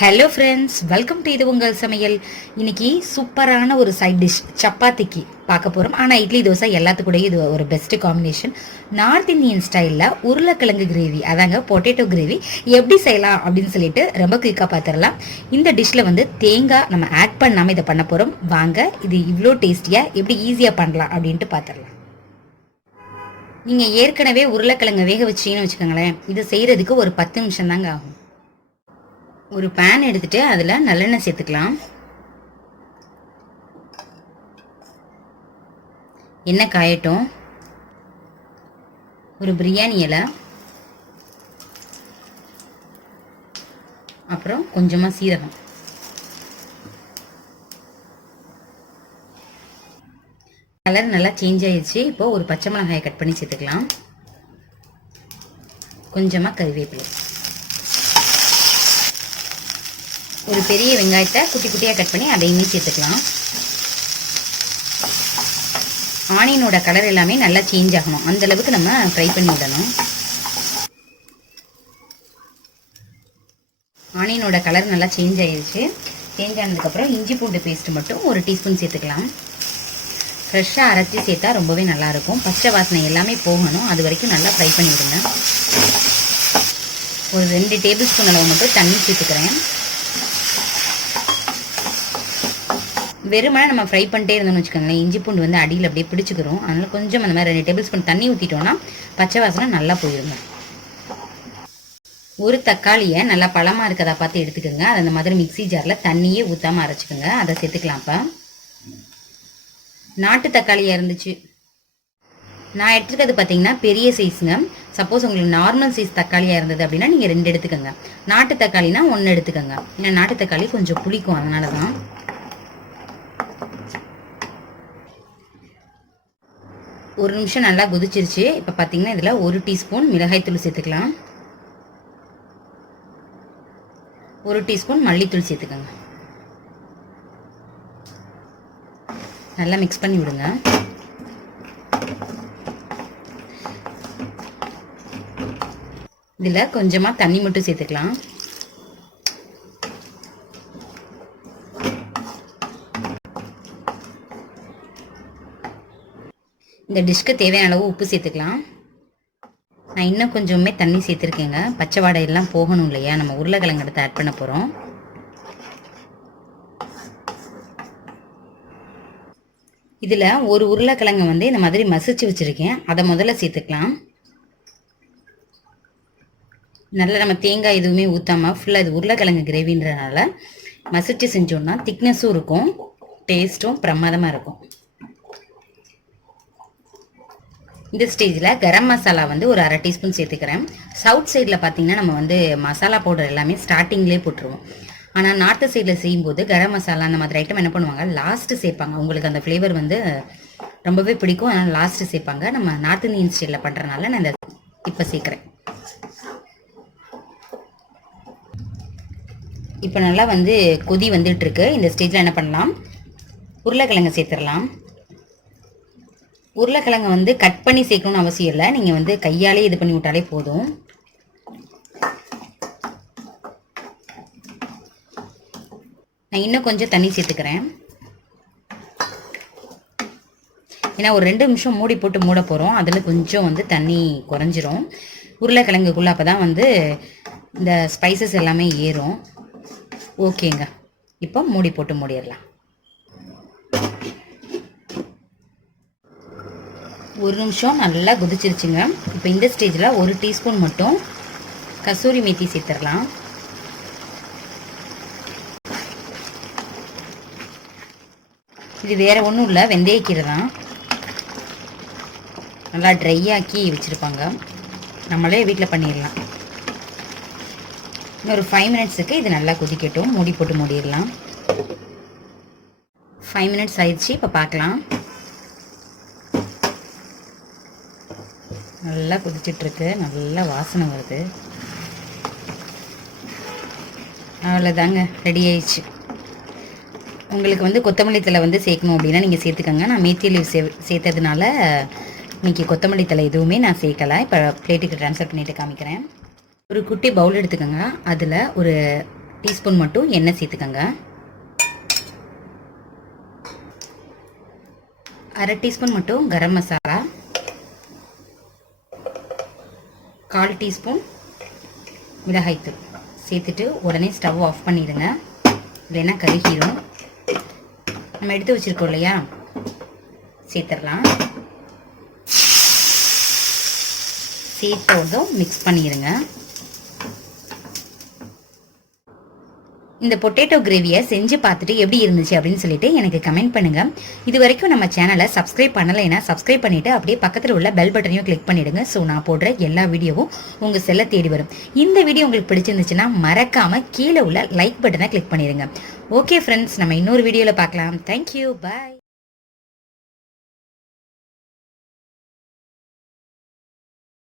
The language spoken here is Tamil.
ஹலோ ஃப்ரெண்ட்ஸ், வெல்கம் டு இது உங்கள் சமையல். இன்னைக்கு சூப்பரான ஒரு சைட் டிஷ் சப்பாத்திக்கு பார்க்க போகிறோம். ஆனால் இட்லி தோசை எல்லாத்துக்கூடயும் இது ஒரு பெஸ்ட்டு காம்பினேஷன். நார்த் இந்தியன் ஸ்டைலில் உருளைக்கிழங்கு கிரேவி, அதாங்க பொட்டேட்டோ கிரேவி எப்படி செய்யலாம் அப்படின்னு சொல்லிட்டு ரொம்ப குயிக்காக பார்த்துடலாம். இந்த டிஷ்ஷில் வந்து தேங்காய் நம்ம ஆட் பண்ணாமல் இதை பண்ண போகிறோம். வாங்க இது இவ்வளோ டேஸ்டியாக எப்படி ஈஸியாக பண்ணலாம் அப்படின்ட்டு பார்த்துடலாம். நீங்கள் ஏற்கனவே உருளைக்கிழங்கு வேக வச்சிங்கன்னு வச்சுக்கோங்களேன், இது செய்கிறதுக்கு ஒரு 10 நிமிஷம் தாங்க ஆகும். ஒரு பேன் எடுத்துட்டு அதில் நல்லெண்ணெய் சேர்த்துக்கலாம். எண்ணெய் காயட்டும். ஒரு பிரியாணி இலை, அப்புறம் கொஞ்சமாக சீரகம், கலர் நல்லா சேஞ்ச் ஆயிடுச்சு. இப்போ ஒரு பச்சை மிளகாயை கட் பண்ணி சேர்த்துக்கலாம். கொஞ்சமாக கறிவேப்பிலை, ஒரு பெரிய வெங்காயத்தை குட்டி குட்டியாக கட் பண்ணி அதையுமே சேர்த்துக்கலாம். ஆனியனோட கலர் எல்லாமே நல்லா சேஞ்ச் ஆகணும், அந்தளவுக்கு நம்ம ஃப்ரை பண்ணி விடணும். ஆனியனோட கலர் நல்லா சேஞ்ச் ஆகிடுச்சு. சேஞ்ச் ஆனதுக்கப்புறம் இஞ்சி பூண்டு பேஸ்ட் மட்டும் ஒரு டீஸ்பூன் சேர்த்துக்கலாம். ஃப்ரெஷ்ஷாக அரைச்சி சேர்த்தா ரொம்பவே நல்லாயிருக்கும். பச்சை வாசனை எல்லாமே போகணும், அது வரைக்கும் நல்லா ஃப்ரை பண்ணி விடுங்க. ஒரு 2 டேபிள் ஸ்பூன் அளவு மட்டும் தண்ணி சேர்த்துக்கிறேன். வெறுமனே நம்ம ஃப்ரை பண்ணிட்டே இருந்தோம்னு வச்சுக்கோங்களேன், இஞ்சி பூண்டு வந்து அடியில் அப்படியே பிடிச்சிக்கிறோம். அதனால் கொஞ்சம் அந்த மாதிரி 2 டேபிள் ஸ்பூன் தண்ணி ஊற்றிட்டோன்னா பச்சை வாசனை நல்லா போயிடுங்க. ஒரு தக்காளியை நல்லா பழமாக இருக்கதா பார்த்து எடுத்துக்கோங்க. அதை அந்த மாதிரி மிக்சி ஜாரில் தண்ணியே ஊற்றாமல் அரைச்சிக்கோங்க. அதை சேர்த்துக்கலாம். இப்போ நாட்டு தக்காளியாக இருந்துச்சு, நான் எடுத்துக்கிறது பார்த்தீங்கன்னா பெரிய சைஸுங்க. சப்போஸ் உங்களுக்கு நார்மல் சைஸ் தக்காளியாக இருந்தது அப்படின்னா நீங்கள் 2 எடுத்துக்கோங்க. நாட்டு தக்காளினா 1 எடுத்துக்கோங்க. ஏன்னா நாட்டு தக்காளி கொஞ்சம் புளிக்கும், அதனால தான். ஒரு நிமிஷம் நல்லா கொதிச்சிருச்சு. இப்போ பார்த்தீங்கன்னா இதில் 1 டீஸ்பூன் மிளகாய்த்தூள் சேர்த்துக்கலாம். 1 டீஸ்பூன் மல்லித்தூள் சேர்த்துக்கோங்க. நல்லா மிக்ஸ் பண்ணி விடுங்க. இதில் கொஞ்சமாக தண்ணி மட்டும் சேர்த்துக்கலாம். இந்த டிஷ்க்கு தேவையான அளவு உப்பு சேர்த்துக்கலாம். நான் இன்னும் கொஞ்சமே தண்ணி சேர்த்துருக்கேங்க. பச்சை வாடையெல்லாம் போகணும் இல்லையா, நம்ம உருளைக்கிழங்கு எடுத்து ஆட் பண்ண போகிறோம். இதில் ஒரு உருளைக்கிழங்கு வந்து இந்த மாதிரி மசிச்சு வச்சுருக்கேன், அதை முதல்ல சேர்த்துக்கலாம். நல்லா நம்ம தேங்காய் எதுவுமே ஊற்றாமல் ஃபுல்லாக இது உருளைக்கிழங்கு கிரேவின்றனால மசிச்சு செஞ்சோன்னா திக்னஸும் இருக்கும், டேஸ்ட்டும் பிரமாதமாக இருக்கும். இந்த ஸ்டேஜில் கரம் மசாலா வந்து ஒரு 1/2 டீஸ்பூன் சேர்த்துக்கிறேன். சவுத் சைடில் பார்த்தீங்கன்னா நம்ம வந்து மசாலா பவுடர் எல்லாமே ஸ்டார்டிங்லேயே போட்டுருவோம். ஆனால் நார்த்து சைடில் செய்யும்போது கரம் மசாலா அந்த மாதிரி ஐட்டம் என்ன பண்ணுவாங்க, லாஸ்ட்டு சேர்ப்பாங்க. உங்களுக்கு அந்த ஃப்ளேவர் வந்து ரொம்பவே பிடிக்கும், அதனால் லாஸ்ட்டு சேர்ப்பாங்க. நம்ம நார்த் இந்தியன் ஸ்டைலில் பண்ணுறதுனால நான் இந்த இப்போ சேர்க்குறேன். இப்போ நல்லா வந்து கொதி வந்துட்டுருக்கு. இந்த ஸ்டேஜில் என்ன பண்ணலாம், உருளைக்கிழங்கு சேர்த்துடலாம். உருளைக்கிழங்கு வந்து கட் பண்ணி சேர்க்கணும்னு அவசியம் இல்லை, நீங்கள் வந்து கையாலே இது பண்ணி விட்டாலே போதும். நான் இன்னும் கொஞ்சம் தண்ணி சேர்த்துக்கிறேன். ஏன்னா ஒரு 2 நிமிஷம் மூடி போட்டு மூட போகிறோம், அதில் கொஞ்சம் வந்து தண்ணி குறைஞ்சிரும். உருளைக்கிழங்குக்குள்ளே அப்போ தான் வந்து இந்த ஸ்பைசஸ் எல்லாமே ஏறும். ஓகேங்க, இப்போ மூடி போட்டு மூடிடலாம். 1 நிமிஷம் நல்லா கொதிச்சிருச்சுங்க. இப்போ இந்த ஸ்டேஜில் 1 டீஸ்பூன் மட்டும் கசூரி மேத்தி சேர்த்துடலாம். இது வேறு ஒன்றும் இல்லை, வெந்தயக்கீரை தான். நல்லா ட்ரை ஆக்கி வச்சுருப்பாங்க, நம்மளே வீட்டில் பண்ணிடலாம். இன்னொரு 5 மினிட்ஸுக்கு இது நல்லா கொதிக்கட்டும். மூடி போட்டு மூடிடலாம். 5 மினிட்ஸ் ஆயிடுச்சு. இப்போ பார்க்கலாம். நல்லா கொதிச்சிட்ருக்கு, நல்லா வாசனை வருது. அவ்வளோதாங்க, ரெடி ஆயிடுச்சு. உங்களுக்கு வந்து கொத்தமல்லி தழை வந்து சேர்க்கணும் அப்படின்னா நீங்கள் சேர்த்துக்கோங்க. நான் மேத்தி லீவ் சேர்த்ததுனால இன்றைக்கி கொத்தமல்லி தழை எதுவுமே நான் சேர்க்கலை. இப்போ பிளேட்டுக்கு ட்ரான்ஸ்ஃபர் பண்ணிவிட்டு காமிக்கிறேன். ஒரு குட்டி பவுல் எடுத்துக்கோங்க. அதில் ஒரு டீஸ்பூன் மட்டும் எண்ணெய் சேர்த்துக்கோங்க. 1/2 டீஸ்பூன் மட்டும் கரம் மசாலா, 1/4 டீஸ்பூன் மிளகாய்த்தூள் சேர்த்துட்டு உடனே ஸ்டவ் ஆஃப் பண்ணிடுங்க, இல்லைன்னா கருகிடும். நம்ம எடுத்து வச்சிருக்கோம் இல்லையா, சேர்த்துடலாம். சேர்த்ததும் மிக்ஸ் பண்ணிடுங்க. இந்த பொட்டேட்டோ கிரேவியை செஞ்சு பார்த்துட்டு எப்படி இருந்துச்சு அப்படின்னு சொல்லிட்டு எனக்கு கமெண்ட் பண்ணுங்க. இது வரைக்கும் நம்ம சேனலை சப்ஸ்கிரைப் பண்ணலைன்னா சப்ஸ்கிரைப் பண்ணிட்டு அப்படியே பக்கத்தில் உள்ள பெல் பட்டனையும் கிளிக் பண்ணிடுங்க. ஸோ நான் போடுற எல்லா வீடியோவும் உங்க செல்ல தேடி வரும். இந்த வீடியோ உங்களுக்கு பிடிச்சிருந்துச்சுன்னா மறக்காம கீழே உள்ள லைக் பட்டனை கிளிக் பண்ணிடுங்க. ஓகே ஃப்ரெண்ட்ஸ், நம்ம இன்னொரு வீடியோவில் பார்க்கலாம். தேங்க்யூ, பாய்.